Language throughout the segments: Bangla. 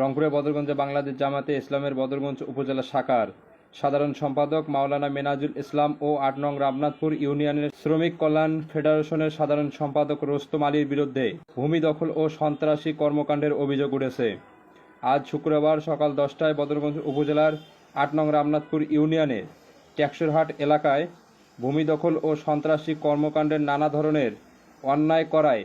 রংপুরে বদরগঞ্জে বাংলাদেশ জামাতে ইসলামের বদরগঞ্জ উপজেলা শাখার সাধারণ সম্পাদক মাওলানা মেনাজুল ইসলাম ও আট নং রামনাথপুর ইউনিয়নের শ্রমিক কল্যাণ ফেডারেশনের সাধারণ সম্পাদক রোস্তম আলীর বিরুদ্ধে ভূমি দখল ও সন্ত্রাসী কর্মকাণ্ডের অভিযোগ উঠেছে। আজ শুক্রবার সকাল দশটায় বদরগঞ্জ উপজেলার আট নং রামনাথপুর ইউনিয়নের ট্যাক্সরহাট এলাকায় ভূমি দখল ও সন্ত্রাসী কর্মকাণ্ডের নানা ধরনের অন্যায় করায়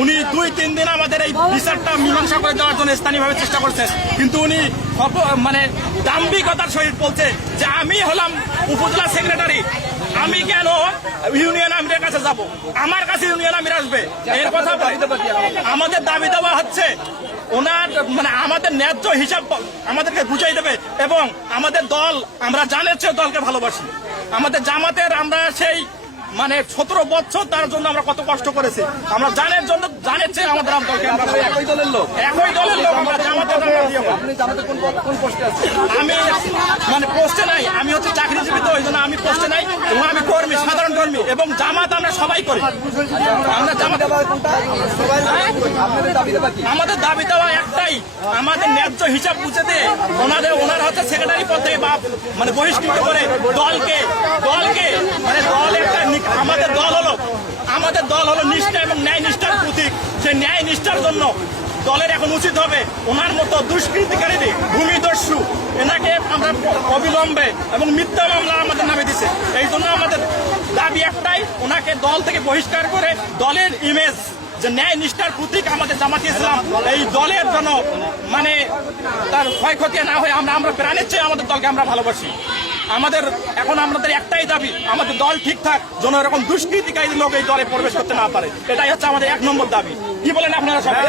উনি দুই, তিন দিন আমাদের এই বিচারটা মীমাংসা করে দেওয়ার জন্য স্থানীয়ভাবে চেষ্টা করছেন কিন্তু উনি মানে দাম্ভিকতার সহিত বলছে যে আমি হলাম উপজেলা সেক্রেটারি আমি কেন ইউনিয়ন আমিরের কাছে যাব? আমার কাছে ইউনিয়ন আমির আসবে? এর কথা আমাদের দাবি দেওয়া হচ্ছে ওনার মানে আমাদের ন্যায্য হিসাব আমাদেরকে বুঝাই দেবে এবং আমাদের দল আমরা জানের চেয়ে দলকে ভালোবাসি। আমাদের জামাতের আমরা সেই মানে সতেরো বছর তার জন্য আমরা কত কষ্ট করেছি। আমরা জানের জন্য জানের চেয়ে আমাদের দলকে আমরা একই দলের লোক? একই দলের লোক আমরা জামাতের আমরা দিয়ে আমি পোস্টে নাই এবং আমি কর্মী, সাধারণ কর্মী এবং জামাত আমরা সবাই করি। আমরা জামাত আমাদের দাবি দেওয়া একটাই, আমাদের ন্যায্য হিসাব বুঝে দিয়ে ওনাদের ওনার হচ্ছে সেক্রেটারি পদ থেকে বা মানে বহিষ্কৃত করে দলকে দলকে মানে দল একটা আমাদের দল হলো আমাদের দল হলো নিষ্ঠা এবং ন্যায় নিষ্ঠার প্রতীক। সেই ন্যায় নিষ্ঠার জন্য দলের এখন উচিত হবে ওনার মতো দুষ্কৃতিকারী ভূমিদস্যু। আমরা অবিলম্বে এবং মিথ্যা মামলা আমাদের নামে দিছে। এই জন্য আমাদের দাবি একটাই, ওনাকে দল থেকে বহিষ্কার করে দলের ইমেজ যে ন্যায় নিষ্ঠার প্রতীক আমাদের জামাত ইসলাম, এই দলের জন্য মানে তার ক্ষয়ক্ষতি না হয়ে আমরা আমরা প্রাণের চেয়ে আমাদের দলকে আমরা ভালোবাসি। আমাদের এখন আমাদের একটাই দাবি, আমাদের দল ঠিকঠাক যেন এরকম দুষ্কৃতিকারী লোক এই দলে প্রবেশ করতে না পারে। এটাই হচ্ছে আমাদের এক নম্বর দাবি। কি বলেন আপনারা সবাই?